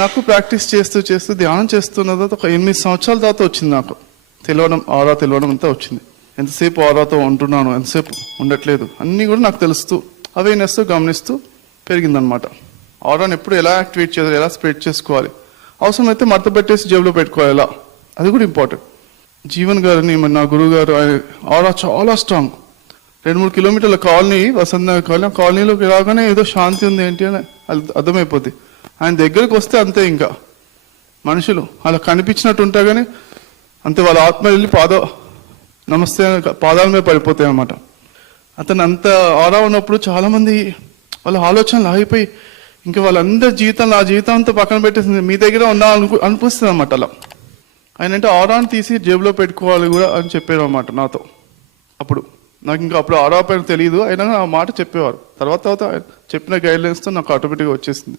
నాకు ప్రాక్టీస్ చేస్తూ చేస్తూ ధ్యానం చేస్తున్న తర్వాత ఒక 8 సంవత్సరాల తర్వాత వచ్చింది నాకు తెలియడం, ఆరా తెలియడం అంతా వచ్చింది. ఎంతసేపు ఆరాతో ఉంటున్నాను, ఎంతసేపు ఉండట్లేదు, అన్నీ కూడా నాకు తెలుస్తూ అవేర్నెస్ గమనిస్తూ పెరిగిందనమాట. ఆరాని ఎప్పుడు ఎలా యాక్టివేట్ చేయాలి, ఎలా స్ప్రెడ్ చేసుకోవాలి, అవసరమైతే మడత పెట్టేసి జేబులో పెట్టుకోవాలి, ఎలా, అది కూడా ఇంపార్టెంట్. జీవన్ గారిని నా గురువు గారు, ఆయన ఆరా చాలా స్ట్రాంగ్. 2-3 కిలోమీటర్ల కాలనీ, వసంత కాలనీ, కాలనీలోకి రాగానే ఏదో శాంతి ఉంది ఏంటి అని అర్థమైపోద్ది. ఆయన దగ్గరికి వస్తే అంతే, ఇంకా మనుషులు అలా కనిపించినట్టు ఉంటా కానీ అంతే, వాళ్ళ ఆత్మ వెళ్ళి నమస్తే పాదాల మీద పడిపోతాయి అన్నమాట. అతను అంత ఆరా ఉన్నప్పుడు చాలామంది వాళ్ళ ఆలోచనలు ఆగిపోయి ఇంకా వాళ్ళందరి జీవితంలో ఆ జీవితం అంతా పక్కన పెట్టేసింది, మీ దగ్గర ఉందా అనిపిస్తుంది అన్నమాట. అలా ఆయన అంటే ఆరాని తీసి జేబులో పెట్టుకోవాలి కూడా అని చెప్పారు అన్నమాట నాతో. అప్పుడు నాకు ఇంకా అప్పుడు ఆరా పైన తెలియదు, అయినా ఆ మాట చెప్పేవారు. తర్వాత చెప్పిన గైడ్లైన్స్తో నాకు ఆటోమేటిక్గా వచ్చేసింది.